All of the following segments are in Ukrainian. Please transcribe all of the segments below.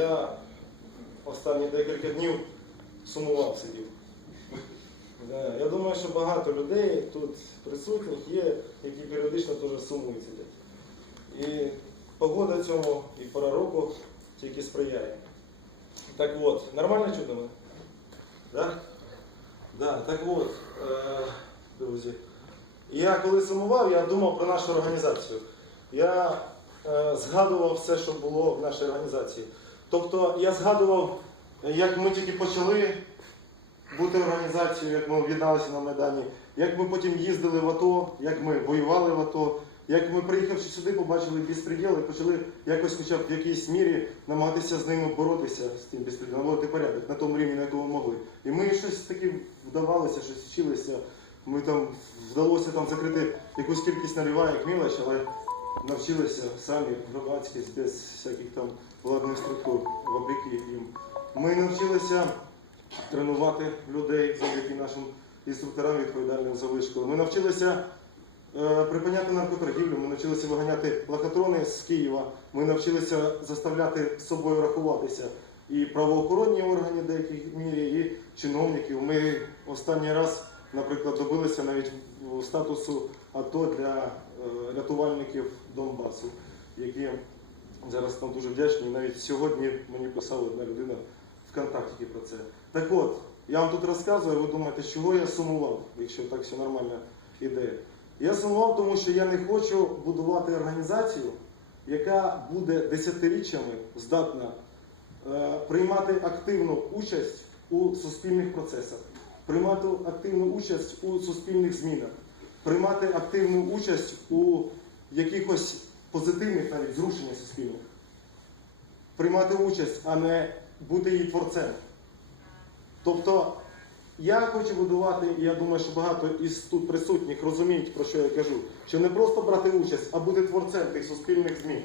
Я останні декілька днів сумував сидів. Я думаю, що багато людей тут присутніх є, які періодично теж сумують сидять. І погода цьому, і пора року тільки сприяє. Так от, нормально мене? Да? Да, так от, е, друзі. Я коли сумував, я думав про нашу організацію. Я е, згадував все, що було в нашій організації. Тобто я згадував, як ми тільки почали бути організацією, як ми об'єдналися на Майдані, як ми потім їздили в АТО, як ми воювали в АТО, як ми, приїхавши сюди, побачили безпреділ і почали якось хоча б в якійсь мірі намагатися з ними боротися, з тим безпреділом, наводити порядок на тому рівні, на якому могли. І ми щось таки вдавалося, щось вчилися. Ми там вдалося там закрити якусь кількість наливаєк мілоч, але навчилися самі громадськість без всяких там владних структур, вопреки їм. Ми навчилися тренувати людей завдяки нашим інструкторам відповідальним за вишколи. Ми навчилися е, припиняти наркоторгівлю, ми навчилися виганяти лохотрони з Києва, ми навчилися заставляти з собою рахуватися і правоохоронні органи в деякій мірі, і чиновників. Ми останній раз, наприклад, добилися навіть статусу АТО для е, рятувальників Донбасу, які зараз там дуже вдячні. Навіть сьогодні мені писала одна людина ВКонтакті про це. Так от, я вам тут розказую, ви думаєте, чого я сумував, якщо так все нормально іде. Я сумував, тому що я не хочу будувати організацію, яка буде десятиріччями здатна е, приймати активну участь у суспільних процесах, приймати активну участь у суспільних змінах, приймати активну участь у якихось позитивних навіть зрушеннях суспільних, приймати участь, а не бути її творцем. Тобто я хочу будувати, і я думаю, що багато із тут присутніх розуміють, про що я кажу, що не просто брати участь, а бути творцем тих суспільних змін.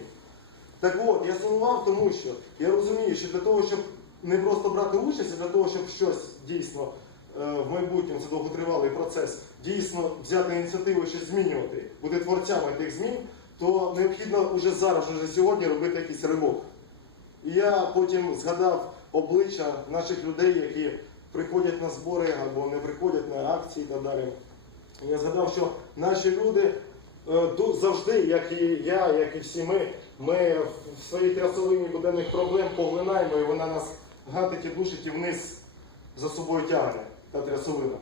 Так от, я сумував, тому що я розумію, що для того, щоб не просто брати участь, а для того, щоб щось дійсно е, в майбутньому, це довготривалий процес, дійсно взяти ініціативу щось змінювати, бути творцями тих змін, то необхідно вже зараз, вже сьогодні робити якийсь ривок. І я потім згадав обличчя наших людей, які приходять на збори або не приходять на акції і так далі. Я згадав, що наші люди е, завжди, як і я, як і всі ми, ми в своїй трясовині буденних проблем поглинаємо, і вона нас гатить і душить і вниз за собою тягне та трясовина.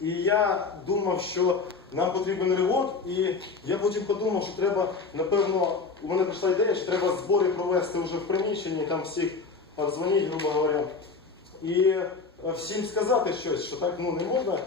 І я думав, що нам потрібен ривок, і я потім подумав, що треба, напевно, у мене прийшла ідея, що треба збори провести вже в приміщенні, там всіх обдзвоніть, грубо говоря, і е, всім сказати щось, що так ну, не можна.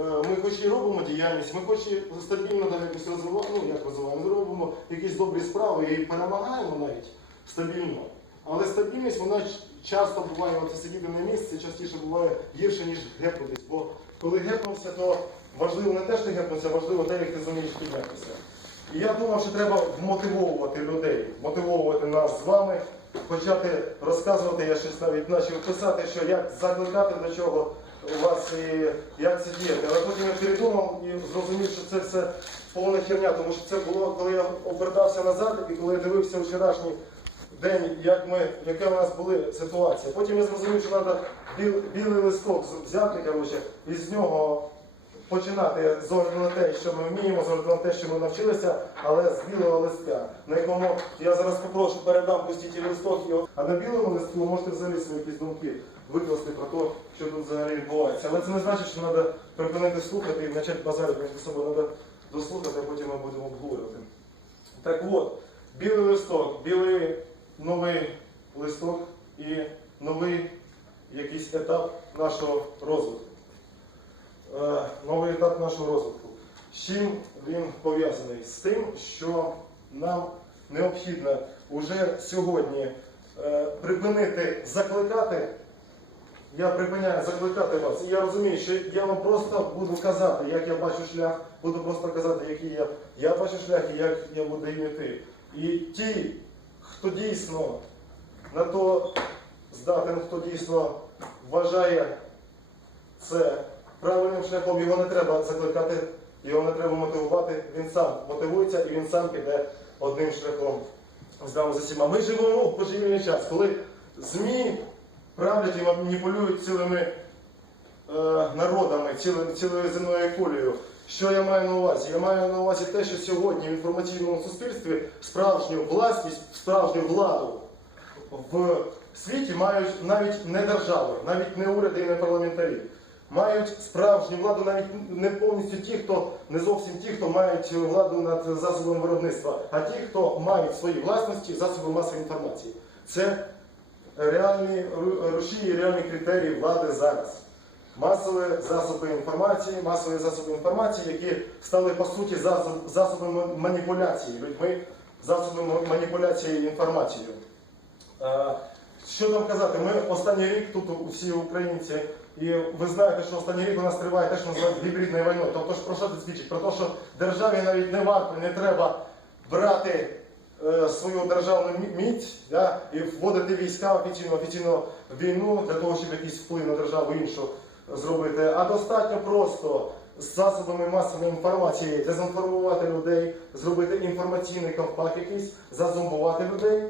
Е, Ми хоч і робимо діяльність, ми хоч і стабільно там якось розвиваємо, ну як розвиваємо, робимо якісь добрі справи і перемагаємо навіть стабільно. Але стабільність вона часто буває, от сидіти на місці, частіше буває гірше, ніж гепнутись. Бо коли гепнувся, то важливо не те, що ти гепнувся, важливо те, як ти зумієш піднятися. І я думав, що треба вмотивовувати людей, мотивовувати нас з вами, почати розказувати, я щось навіть почав писати, що як закликати до чого у вас і як це діяти. Але потім я передумав і зрозумів, що це все повна херня, тому що це було, коли я обертався назад і коли я дивився вчорашній день, як ми, яка у нас були ситуація. Потім я зрозумів, що треба біл, білий листок взяти, коротше, і з нього починати з на те, що ми вміємо, з на те, що ми навчилися, але з білого листка, на якому я зараз попрошу передам пустіть листок, і а на білому листку ви можете взагалі свої якісь думки викласти про те, що тут взагалі відбувається. Але це не значить, що треба припинити слухати і почати базарити між собою. Треба дослухати, а потім ми будемо обговорювати. Так от, білий листок, білий новий листок і новий якийсь етап нашого розвитку. Е, Новий етап нашого розвитку. З чим він пов'язаний? З тим, що нам необхідно уже сьогодні е, припинити закликати. Я припиняю закликати вас. І я розумію, що я вам просто буду казати, як я бачу шлях, буду просто казати, який я, я бачу шлях і як я буду йти. І ті, хто дійсно на то здатен, хто дійсно вважає це правильним шляхом, його не треба закликати, його не треба мотивувати. Він сам мотивується і він сам піде одним шляхом з нами з усіма. Ми живемо в божевільний час, коли ЗМІ правлять і маніпулюють цілими е, народами, цілою земною кулею. Що я маю на увазі? Я маю на увазі те, що сьогодні в інформаційному суспільстві справжню власність, справжню владу в світі мають навіть не держави, навіть не уряди і не парламентарі. Мають справжню владу навіть не повністю ті, хто не зовсім ті, хто мають владу над засобами виробництва, а ті, хто мають в своїй власності засоби масової інформації. Це реальні ру- рушії, реальні критерії влади зараз. Масові засоби інформації, масові засоби інформації, які стали по суті засобами маніпуляції людьми, засобами маніпуляції інформацією. Е, Що там казати? Ми останній рік тут всі українці, і ви знаєте, що останній рік у нас триває те, що називають гібридною війною. Тобто про що це свідчить? Про те, що державі навіть не варто, не треба брати е, свою державну мі- міць да, і вводити війська офіційно, офіційну війну для того, щоб якийсь вплив на державу іншу зробити. А достатньо просто з засобами масової інформації дезінформувати людей, зробити інформаційний ковпак якийсь, зазомбувати людей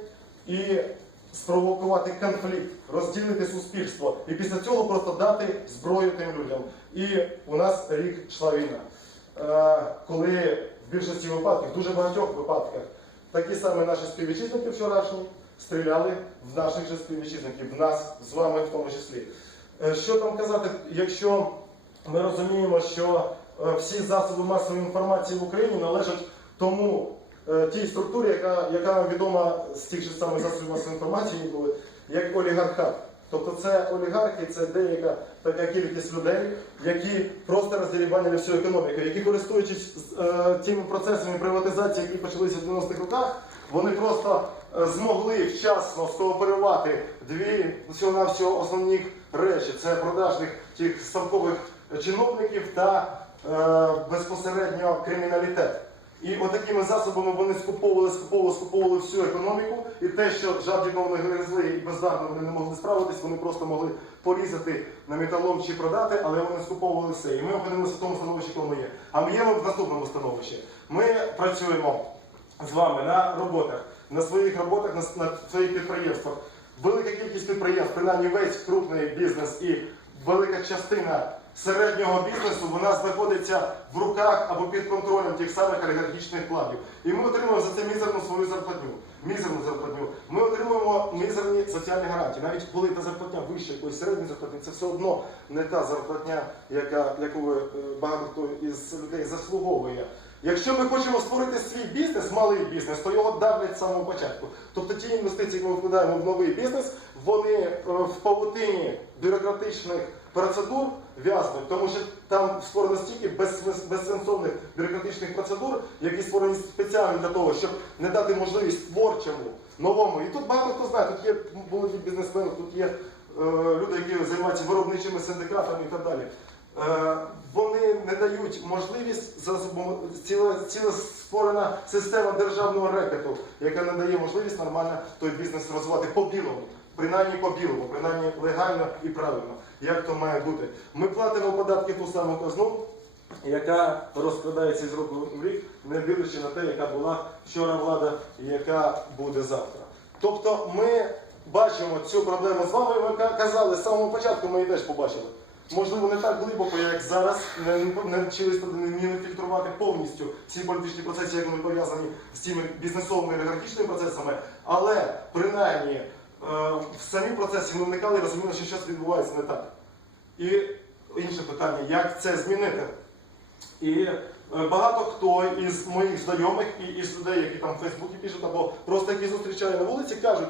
і спровокувати конфлікт, розділити суспільство. І після цього просто дати зброю тим людям. І у нас рік йшла війна. Е, Коли в більшості випадків, в дуже багатьох випадках, такі самі наші співвітчизники вчорашні стріляли в наших же співвітчизників, в нас з вами в тому числі. Е, Що там казати, якщо ми розуміємо, що е, всі засоби масової інформації в Україні належать тому е, тій структурі, яка, яка відома з тих же самих засобів масової інформації як олігархат. Тобто це олігархи, це деяка така кількість людей, які просто роздерібанили всю економіку, які користуючись е, тими процесами приватизації, які почалися в 90-х роках, вони просто змогли вчасно скооперувати дві всього-навсього основні речі: це продажних тих ставкових чиновників та е, безпосередньо криміналітет. І отакими засобами вони скуповували, скуповували, скуповували всю економіку, і те, що жадібно вони гризли і бездарно вони не могли справитись, вони просто могли порізати на металом чи продати, але вони скуповували все. І ми опинилися в тому становищі, коли ми є. А ми є в наступному становищі. Ми працюємо з вами на роботах, на своїх роботах, на, своїх підприємствах. Велика кількість підприємств, принаймні весь крупний бізнес і велика частина середнього бізнесу вона знаходиться в руках або під контролем тих самих олігархічних кланів. І ми отримуємо за це мізерну свою зарплатню. Мізерну зарплатню. Ми отримуємо мізерні соціальні гарантії. Навіть коли та зарплатня вища якоїсь середньої зарплатні, це все одно не та зарплатня, яка, яку е, багато хто із людей заслуговує. Якщо ми хочемо створити свій бізнес, малий бізнес, то його давлять з самого початку. Тобто ті інвестиції, які ми вкладаємо в новий бізнес, вони е, в павутині бюрократичних процедур в'язнуть, тому що там створено стільки безсенсовних бюрократичних процедур, які створені спеціально для того, щоб не дати можливість творчому, новому. І тут багато хто знає, тут є молоді бізнесмени, тут є е, люди, які займаються виробничими синдикатами і так далі. Е, вони не дають можливість ціла, ціла створена система державного рекету, яка не дає можливість нормально той бізнес розвивати по білому, принаймні по білому, принаймні легально і правильно, як то має бути. Ми платимо податки ту саму казну, яка розкрадається з року в рік, не дивлячи на те, яка була вчора влада і яка буде завтра. Тобто ми бачимо цю проблему з вами, ми казали з самого початку, ми її теж побачили. Можливо, не так глибоко, як зараз, не, туди не фільтрувати повністю всі політичні процеси, як вони пов'язані з цими бізнесовими олігархічними процесами, але принаймні е, в самі процеси ми вникали і розуміли, що щось відбувається не так. І інше питання, як це змінити? І е, багато хто із моїх знайомих і із людей, які там в Фейсбуці пишуть, або просто які зустрічаю на вулиці, кажуть,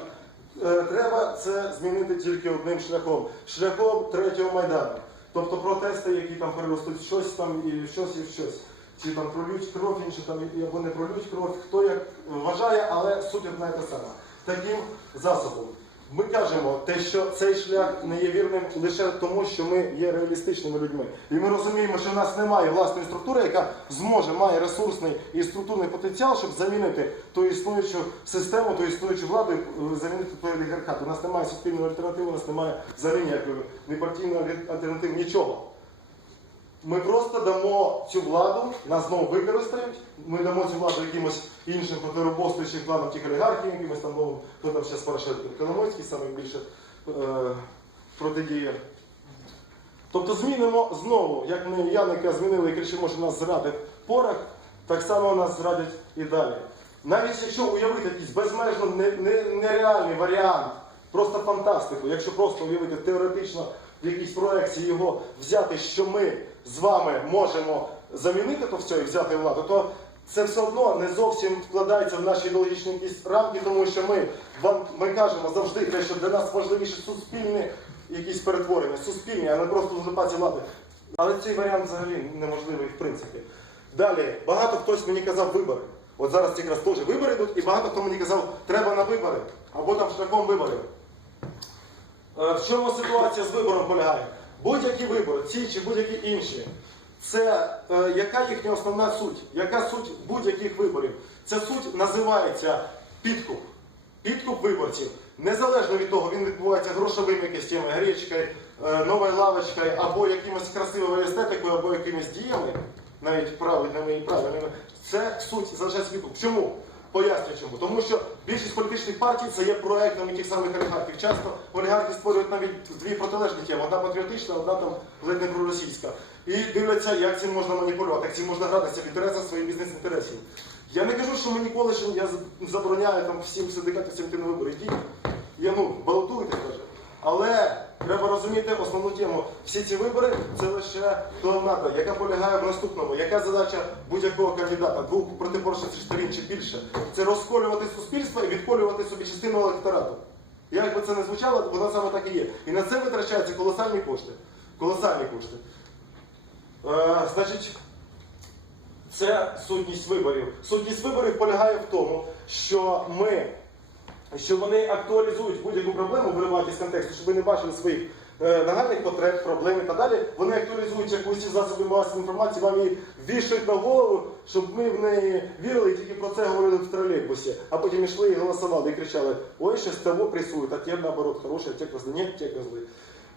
е, треба це змінити тільки одним шляхом шляхом третього майдану. Тобто протести, які там переростуть щось там і щось і щось. Чи там пролють кров, інші там або не пролють кров, хто як вважає, але суть одна і та сама. Таким засобом. Ми кажемо те, що цей шлях не є вірним лише тому, що ми є реалістичними людьми. І ми розуміємо, що в нас немає власної структури, яка зможе, має ресурсний і структурний потенціал, щоб замінити ту існуючу систему, ту існуючу владу, е, замінити той олігархат. У нас немає суспільної альтернативи, у нас немає взагалі ніякої ні партійної альтернативи, нічого. Ми просто дамо цю владу, нас знову використають. Ми дамо цю владу якимось іншим протиробоствуючим планам тих олігархів, якимось там новим, хто там зараз Порошенко Коломойський саме більше е, протидіє. Тобто змінимо знову, як ми Яника змінили і кричимо, що нас зрадив порох, так само нас зрадять і далі. Навіть якщо уявити якийсь безмежно не- не- нереальний варіант, просто фантастику, якщо просто уявити теоретично в якійсь проекції його взяти, що ми з вами можемо замінити то все і взяти владу, то це все одно не зовсім вкладається в наші ідеологічні якісь рамки, тому що ми вам ми кажемо завжди те, що для нас важливіше суспільні якісь перетворення, суспільні, а не просто узурпація влади. Але цей варіант взагалі неможливий в принципі. Далі, багато хтось мені казав вибори. От зараз якраз теж вибори йдуть, і багато хто мені казав, треба на вибори, або там шляхом виборів. Е, В чому ситуація з вибором полягає? Будь-які вибори, ці чи будь-які інші, це е, яка їхня основна суть? Яка суть будь-яких виборів? Ця суть називається підкуп. Підкуп виборців. Незалежно від того, він відбувається грошовими теми, гречкою, е, новою лавочкою, або якимось красивою естетикою, або якимись діями, навіть правильними і правильними. Це суть залишається підкуп. Чому? Пояснюю чому. Тому що більшість політичних партій це є проектами тих самих олігархів. Часто олігархи створюють навіть дві протилежні теми. Одна патріотична, одна там ледь не проросійська. І дивляться, як цим можна маніпулювати, як цим можна гратися в інтересах своїх бізнес-інтересів. Я не кажу, що ми ніколи що я забороняю там всім синдикатам йти на вибори. Я ну, балотуйте каже. Але треба розуміти основну тему. Всі ці вибори це лише клоунада, яка полягає в наступному. Яка задача будь-якого кандидата, двох протипорушних сторін чи більше? Це розколювати суспільство і відколювати собі частину електорату. Як би це не звучало, воно саме так і є. І на це витрачаються колосальні кошти. Колосальні кошти. Е, значить, це сутність виборів. Сутність виборів полягає в тому, що ми, що вони актуалізують будь-яку проблему, виривають із контексту, щоб ви не бачили своїх е, нагальних потреб, проблем і так далі. Вони актуалізують якусь із засобів масової інформації, вам її вішають на голову, щоб ми в неї вірили і тільки про це говорили в тролейбусі. А потім йшли і голосували, і кричали: ой, щось того пресують, а ті наоборот хороші, а ті козли, ні, ті козли.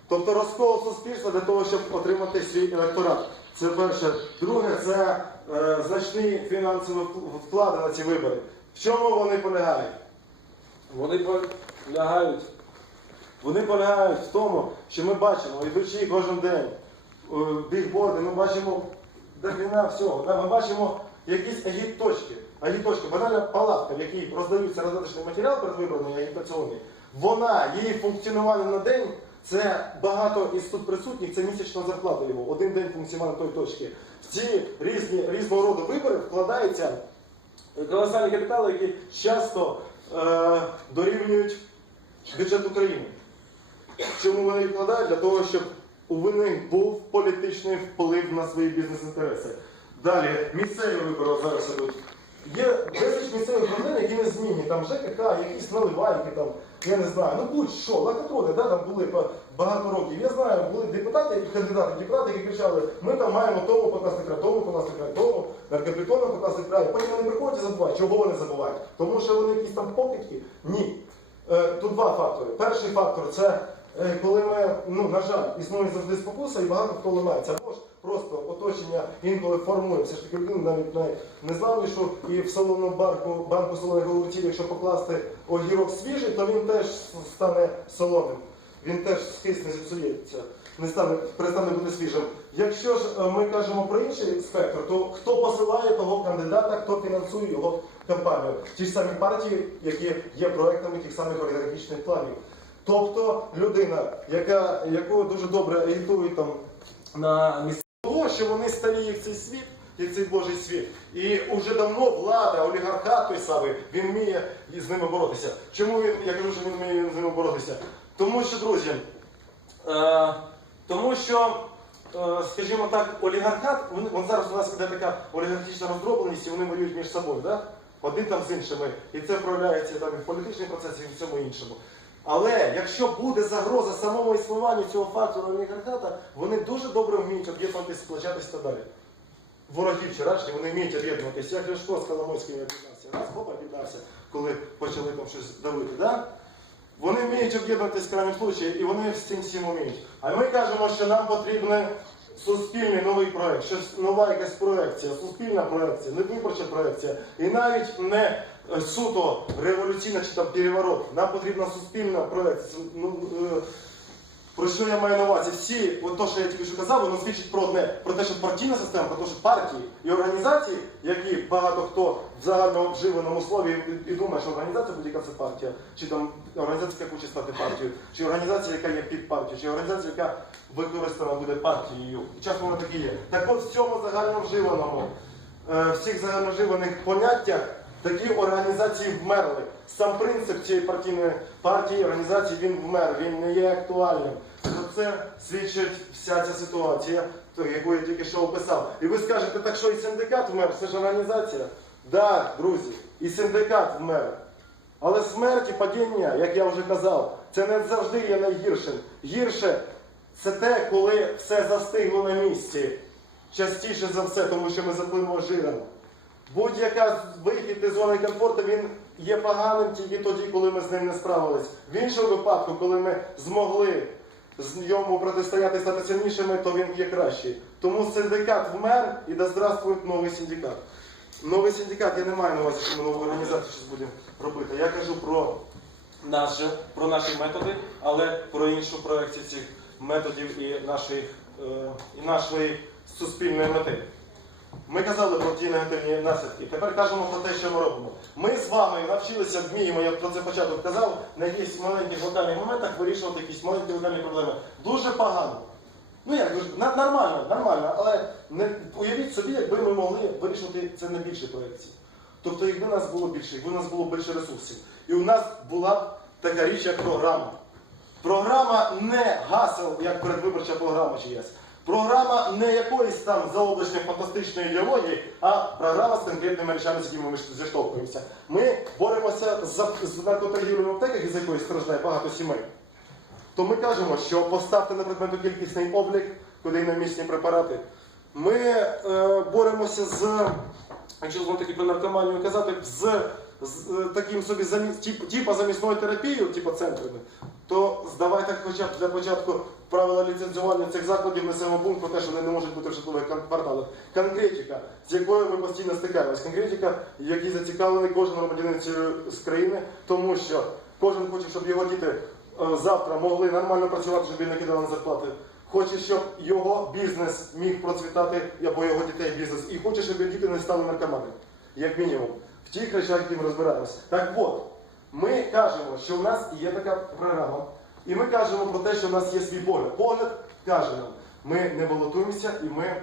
Тобто розкол суспільства для того, щоб отримати свій електорат. Це перше. Друге, це е, значні фінансові вклади на ці вибори. В чому вони полягають? Вони полягають. Вони полягають в тому, що ми бачимо, йдучи кожен день е, бігборди, ми бачимо дохрена всього. Ми бачимо якісь агіт-точки. Агіт-точки, банальна палатка, в якій роздаються розвиточний матеріал передвиборний, агітаційний, вона, її функціонування на день, це багато із тут присутніх, це місячна зарплата його, один день функціонування тої точки. В ці різні, різного роду вибори вкладаються колосальні капітали, які часто е, дорівнюють бюджет України. Чому вони їх вкладають? Для того, щоб у них був політичний вплив на свої бізнес-інтереси. Далі, місцеві вибори зараз ідуть. Є безліч місцевих проблем, які не змінні. Там ЖКХ, якісь наливайки, там, я не знаю, ну будь-що, локотрони, да, там були багато років. Я знаю, були депутати і кандидати, депутати, які кричали, ми там маємо тому покласти край, тому покласти край, тому наркопритону покласти край. Потім вони приходять і забувають. Чого вони забувають? Тому що вони якісь там покидьки? Ні. Е, Тут два фактори. Перший фактор це е, коли ми, ну, на жаль, існує завжди спокуса і багато хто ламається. Просто оточення інколи формує. Все ж таки людину навіть найнезламнішу і в солоному банку, банку солоних огурців, якщо покласти огірок свіжий, то він теж стане солоним. Він теж схисне зіпсується, не стане, перестане бути свіжим. Якщо ж е, ми кажемо про інший спектр, то хто посилає того кандидата, хто фінансує його кампанію? Ті ж самі партії, які є проектами тих самих олігархічних планів. Тобто людина, яка, яку дуже добре агітують там на місці того, що вони старі як цей світ, як цей Божий світ. І вже давно влада, олігархат той самий, він вміє з ними боротися. Чому він, я кажу, що він вміє з ними боротися? Тому що, друзі, е, тому що, е, скажімо так, олігархат, вон зараз у нас іде така олігархічна роздробленість, і вони воюють між собою, да? один там з іншими. І це проявляється там і в політичній процесі, і в всьому іншому. Але якщо буде загроза самому існуванню цього фактору олігархата, вони дуже добре вміють об'єднуватися, сплачатися та далі. Ворогів вчорашні, вони вміють об'єднуватися. Як Ляшко з Коломойським об'єднався. Раз, хоп, об'єднався, коли почали там щось давити. Да? Вони вміють об'єднуватися в крайньому случаї, і вони з цим всім вміють. А ми кажемо, що нам потрібне суспільний новий проект, щось нова якась проекція, суспільна проекція, не виборча проекція, і навіть не суто революційна чи там переворот. Нам потрібна суспільна. Ну, е, про що я маю на увазі? Всі, от то, що я тільки що казав, воно свідчить про одне, про те, що партійна система, про те, що партії і організації, які багато хто в загально вживаному слові і, і думає, що організація будь-яка це партія, чи там організація, яка хоче стати партією, чи організація, яка є під партією, чи організація, яка використана буде партією. І часто вона так і є. Так от в цьому загально вживаному, е, всіх загально вживаних поняттях такі організації вмерли. Сам принцип цієї партійної партії, організації, він вмер, він не є актуальним. Про це свідчить вся ця ситуація, яку я тільки що описав. І ви скажете, так що і синдикат вмер, це ж організація. Так, друзі, і синдикат вмер. Але смерть і падіння, як я вже казав, це не завжди є найгіршим. Гірше це те, коли все застигло на місці. Частіше за все, тому що ми заплимо жиром. Будь-яка вихід із зони комфорту він є поганим тільки тоді, коли ми з ним не справились. В іншому випадку, коли ми змогли йому протистояти стати сильнішими, то він є кращий. Тому синдикат вмер і да здравствує новий синдикат. Новий синдикат я не маю на увазі, що ми нову організацію щось будемо робити. Я кажу про нас про наші методи, але про іншу проекцію цих методів і нашої, е, і нашої суспільної мети. Ми казали про ті негативні наслідки. Тепер кажемо про те, що ми робимо. Ми з вами навчилися, вміємо, я про це початок казав, на якихось маленьких локальних моментах вирішувати якісь маленькі локальні проблеми. Дуже погано. Ну як, нормально, нормально, але не, уявіть собі, якби ми могли вирішувати це на більше проєктів. Тобто, якби нас було більше, якби у нас було більше ресурсів. І у нас була б така річ, як програма. Програма не гасел, як передвиборча програма чиясь. Програма не якоїсь там заоблачної фантастичної ідеології, а програма з конкретними речами, з якими ми зіштовхуємося. Ми боремося з, наркоторгівлею в аптеках, із якої страждає багато сімей. То ми кажемо, що поставте на предмету кількісний облік, куди на місні препарати. Ми е, боремося з, якщо знову таки про наркоманію казати, з, з е, таким собі заміс, тип, типа замісною терапією, типа центрами, то здавайте хоча б для початку правила ліцензування цих закладів несемо пункт про те, що вони не можуть бути в житлових кварталах. Конкретика, з якою ми постійно стикаємось. Конкретика, в зацікавлений кожен громадянин цієї країни, тому що кожен хоче, щоб його діти е, завтра могли нормально працювати, щоб він не кидали на зарплати. Хоче, щоб його бізнес міг процвітати, або його дітей бізнес, і хоче, щоб діти не стали наркоманами, як мінімум, в тих речах, які ми розбираємося. Так от, ми кажемо, що в нас є така програма, і ми кажемо про те, що в нас є свій погляд. Погляд каже нам, ми не балотуємося і ми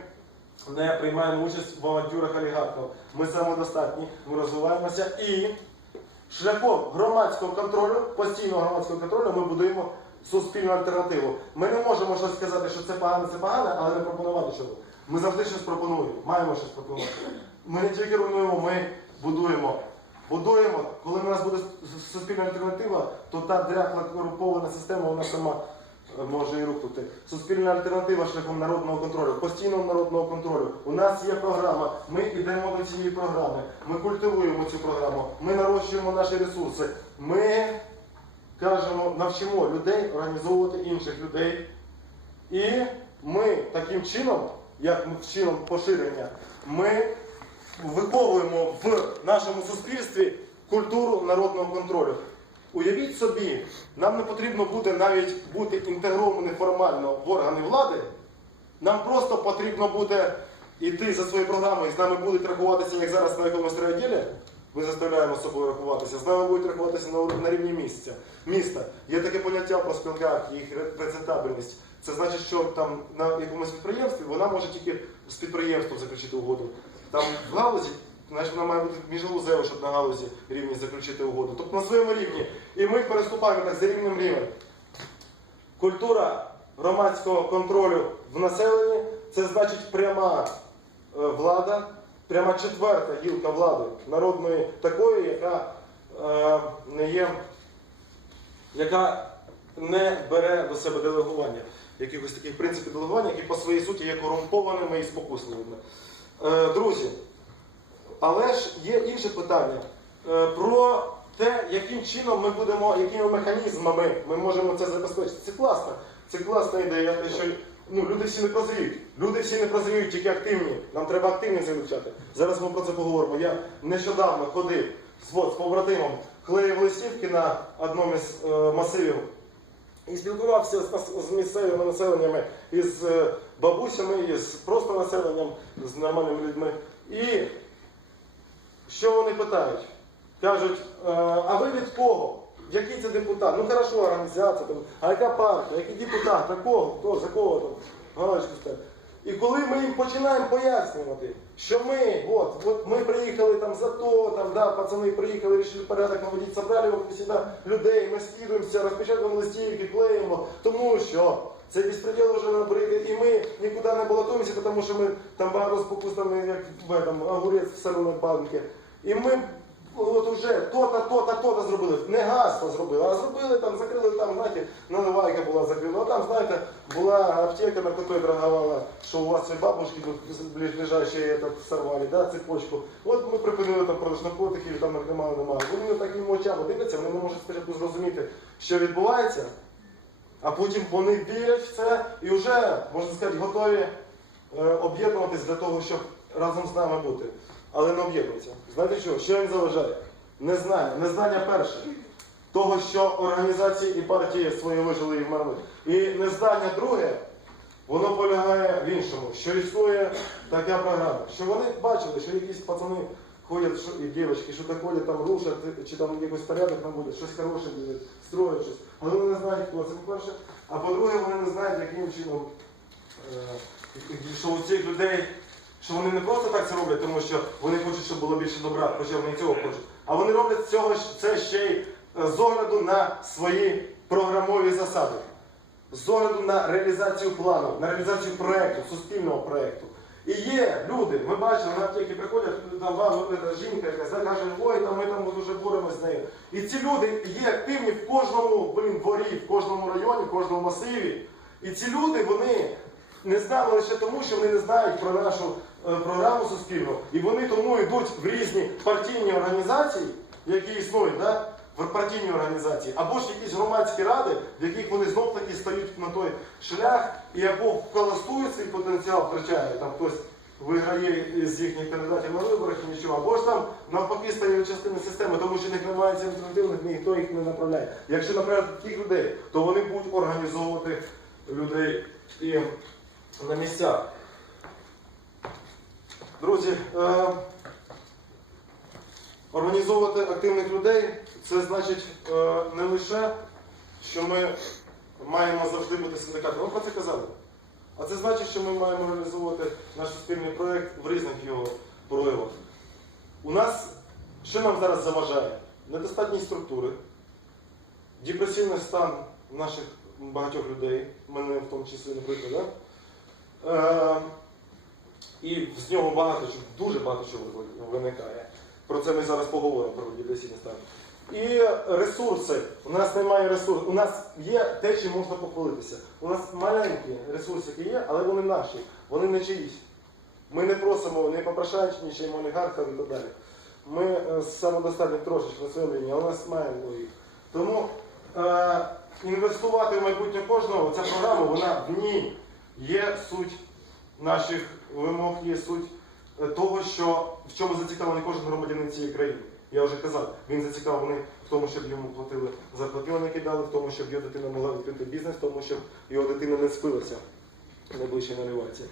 не приймаємо участь в авантюрах олігархів. Ми самодостатні, ми розвиваємося і шляхом громадського контролю, постійного громадського контролю, ми будуємо суспільну альтернативу. Ми не можемо щось сказати, що це погано, це погано, але не пропонувати чого. Ми завжди щось пропонуємо, маємо щось пропонувати. Ми не тільки руйнуємо, ми будуємо. Будуємо, коли в нас буде суспільна альтернатива, то та дряхла корумпована система вона сама е, може і рухнути. Суспільна альтернатива шляхом народного контролю, постійного народного контролю. У нас є програма, ми йдемо до цієї програми, ми культивуємо цю програму, ми нарощуємо наші ресурси. Ми кажемо, навчимо людей організовувати інших людей. І ми таким чином, як чином поширення, ми виховуємо в нашому суспільстві культуру народного контролю. Уявіть собі, нам не потрібно буде навіть бути інтегровані формально в органи влади. Нам просто потрібно буде йти за своєю програмою, з нами будуть рахуватися, як зараз на якомусь райвідділі. Ми заставляємо собою рахуватися, з нами будуть рахуватися на, рівні місця. міста. Є таке поняття в проспілках, їх репрезентабельність. Це значить, що там на якомусь підприємстві вона може тільки з підприємством заключити угоду. Там в галузі, значить вона має бути міжгалузева, щоб на галузі рівні заключити угоду. Тобто на своєму рівні. І ми переступаємо так за рівнем рівень. Культура громадського контролю в населенні це значить пряма е, влада, пряма четверта гілка влади народної такої, яка е, не є, яка не бере до себе делегування, якихось таких принципів делегування, які по своїй суті є корумпованими і спокусливими. Е, друзі, але ж є інше питання е, про те, яким чином ми будемо, якими механізмами ми можемо це забезпечити. Це класно. Це класна ідея, що ну, люди всі не прозріють. Люди всі не прозріють, тільки активні. Нам треба активність вивчати. Зараз ми про це поговоримо. Я нещодавно ходив з, з побратимом, клеїв листівки на одному із е, масивів і спілкувався з, місцевими населеннями, із е, бабусями, із просто населенням, з нормальними людьми. І що вони питають? Кажуть, «Е, а ви від кого? Який це депутат? Ну хорошо, організація, а яка партія, який депутат, за кого, хто, за кого там. І коли ми їм починаємо пояснювати, що ми, от, от ми приїхали там за то, там, да, пацани приїхали, вирішили порядок наводити, собрали вокруг себе людей, ми скидуємося, розпечатуємо листівки, клеїмо, тому що це безпреділ вже набрити, і ми нікуди не балотуємося, тому що ми там багато спокусами, як в этом, огурець в соленій банки. І ми от уже то-то, то-то, то-то зробили. Не газство зробили, а зробили там, закрили там, знаєте, наливайка була закрила. А там, знаєте, була аптека, на якій торгувала, що у вас і бабушки тут ближайші этот, сорвали, да, цепочку. От ми припинили там продаж наркотиків, там немає, немає. Вони такими очами дивляться, вони не можуть спочатку зрозуміти, що відбувається. А потім вони вірять в це і вже, можна сказати, готові е, об'єднуватись для того, щоб разом з нами бути. Але не об'єднуються. Знаєте що? Що їм заважає? Незнання. Незнання перше. Того, що організації і партії свої вижили і вмерли. І незнання друге, воно полягає в іншому, що існує така програма. Що вони бачили, що якісь пацани ходять, що, і дівчатки, що так ходять, там рушать, чи там якийсь порядок наводять, щось хороше буде, строять щось. Але вони не знають, хто це, по-перше. А по-друге, вони не знають, яким чином, е, що у цих людей, що вони не просто так це роблять, тому що вони хочуть, щоб було більше добра, хоча вони цього хочуть. А вони роблять цього, це ще й е, з огляду на свої програмові засади з огляду на реалізацію плану, на реалізацію проєкту, суспільного проєкту. І є люди, ми бачили, на аптеки приходять, там вам жінка якась да, каже, ой, там ми там дуже боремось з нею. І ці люди є активні в кожному блін, дворі, в кожному районі, в кожному масиві. І ці люди, вони не знали лише тому, що вони не знають про нашу програму суспільну. І вони тому йдуть в різні партійні організації, які існують, да? в партійні організації, або ж якісь громадські ради, в яких вони знов таки стають на той шлях і або вколостують свій потенціал, втрачає, там хтось виграє з їхніх кандидатів на виборах і нічого, або ж там навпаки стає частиною системи, тому що них немає альтернативних, ніхто їх не направляє. Якщо направляти таких людей, то вони будуть організовувати людей і на місцях. Друзі, е, Організовувати активних людей це значить е, не лише, що ми маємо завжди бути синдикатом. Ви про це казали. А це значить, що ми маємо реалізовувати наш суспільний проєкт в різних його проявах. У нас що нам зараз заважає? Недостатність структури, депресивний стан наших багатьох людей, мене в тому числі, наприклад, да? е, і з нього багато дуже багато чого виникає. Про це ми зараз поговоримо про депресійний стан. І ресурси. У нас немає ресурсів. У нас є те, чим можна похвалитися. У нас маленькі ресурси є, але вони наші, вони не чиїсь. Ми не просимо, не попрошайничаємо олігархів і так далі. Ми е, самодостатні трошечки на своєму рівні, а у нас маємо їх. Тому е, інвестувати в майбутнє кожного, ця програма, вона в ній є суть наших вимог, є суть е, того, що в чому зацікавлений кожен громадянин цієї країни. Я вже казав, він зацікавлений в тому, щоб йому платили зарплатню, які дали, в тому, щоб його дитина могла відкрити бізнес, в тому, щоб його дитина не спилася найближчій наливаці.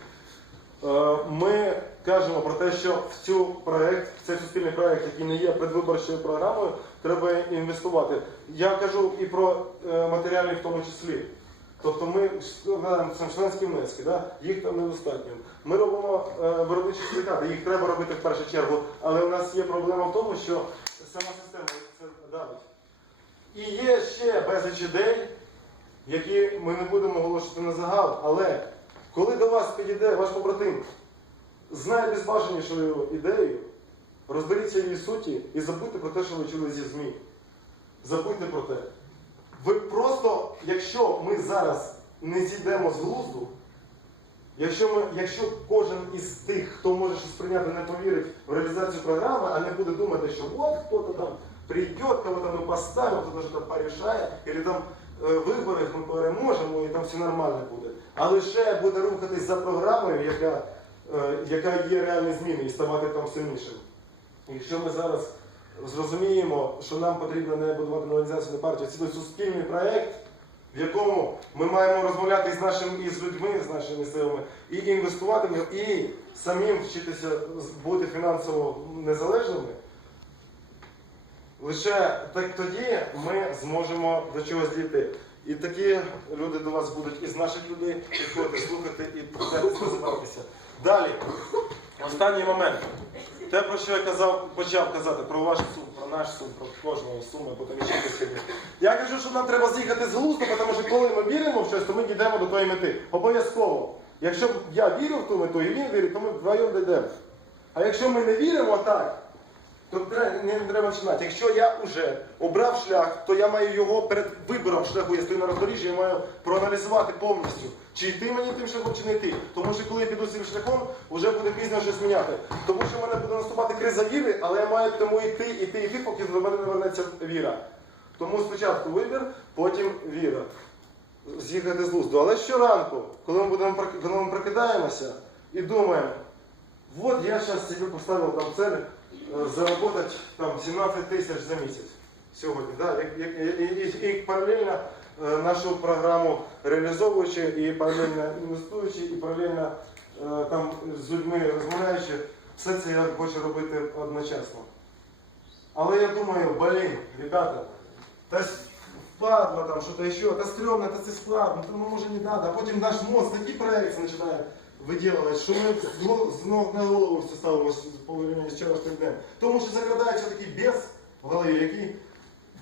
Е, Ми кажемо про те, що в цю проект, в цей суспільний проект, який не є предвиборчою програмою, треба інвестувати. Я кажу і про е, матеріальні в тому числі. Тобто ми складаємо членські внески, да? їх там недостатньо. Ми робимо е, виробничі синдикати, їх треба робити в першу чергу, але у нас є проблема в тому, що сама система це давить. І є ще безліч ідей, які ми не будемо оголошувати на загал, але коли до вас підійде ваш побратим з найбезбажанішою ідеєю, розберіться її суті і забудьте про те, що ви чули зі ЗМІ. Забудьте про те. Ви просто, якщо ми зараз не зійдемо з глузду, якщо, ми, якщо кожен із тих, хто може щось прийняти, не повірить в реалізацію програми, а не буде думати, що от хто-то там прийде, кого-то ми поставимо, хто-то там порішає, або там е, виборах ми переможемо і там все нормально буде. А лише буде рухатись за програмою, яка, е, яка є реальні зміни і ставати там сильнішим. Якщо ми зараз зрозуміємо, що нам потрібно не будувати новолізаційну партію, це суспільний проєкт, в якому ми маємо розмовляти з нашими із людьми, з нашими місцевими, і інвестувати в нього, і самим вчитися бути фінансово незалежними. Лише так тоді ми зможемо до чогось дійти. І такі люди до вас будуть із наших людей підходити, слухати і розвиватися. Далі, останній момент. Те, про що я казав, почав казати, про ваш сум, про наш сум, про кожного суму, потім ще сьогодні. Я кажу, що нам треба з'їхати з глузду, тому що коли ми віримо в щось, то ми дійдемо до тої мети. Обов'язково. Якщо я вірю в ту мету і він вірить, то ми вдвоєм дійдемо. А якщо ми не віримо так, то не треба починати. Якщо я вже обрав шлях, то я маю його перед вибором шляху, я стою на роздоріжжі, я маю проаналізувати повністю, чи йти мені тим шляхом, чи не йти. Тому що коли я піду цим шляхом, вже буде пізно щось міняти. Тому що в мене буде наступати криза віри, але я маю тому йти, йти, йти, поки до мене не вернеться віра. Тому спочатку вибір, потім віра. З'їхати з глузду. Але щоранку, коли ми, будемо, коли ми прокидаємося і думаємо, Вот я сейчас себе поставил там цель заработать там 17 тысяч за месяц сьогодні. Да? І, і, і, і, паралельно е, нашу програму реалізовуючи, і паралельно інвестуючи, і паралельно е, там з людьми розмовляючи, все це я хочу робити одночасно. Але я думаю, блін, ребята, та впадло там що-то ще, та стрьомно, та це складно, то ну, може не надо. А потім наш мозг такі проекти починає виділувати, що ми з ног на голову все ставимося по порівнянню з вчорашнім днем. Тому що закрадається такий бес в голові, який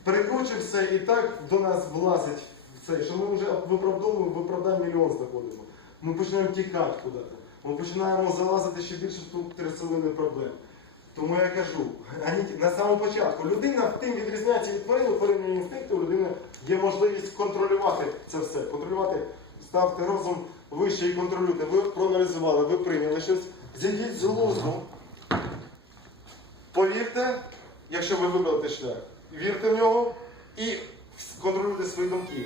перекручився і так до нас влазить в це, що ми вже виправдовуємо, виправдаємо мільйон знаходимо. Ми починаємо тікати куди-то. Ми починаємо залазити ще більше в ту трясовину проблем. Тому я кажу, на самому початку людина тим відрізняється від тварини, у тваринного інстинкту у людини є можливість контролювати це все. Контролювати, ставте розум вище й контролюйте. Ви проаналізували, ви прийняли щось. Зійдіть з глузду. Повірте, якщо ви вибрали шлях, вірте в нього і контролюйте свої думки.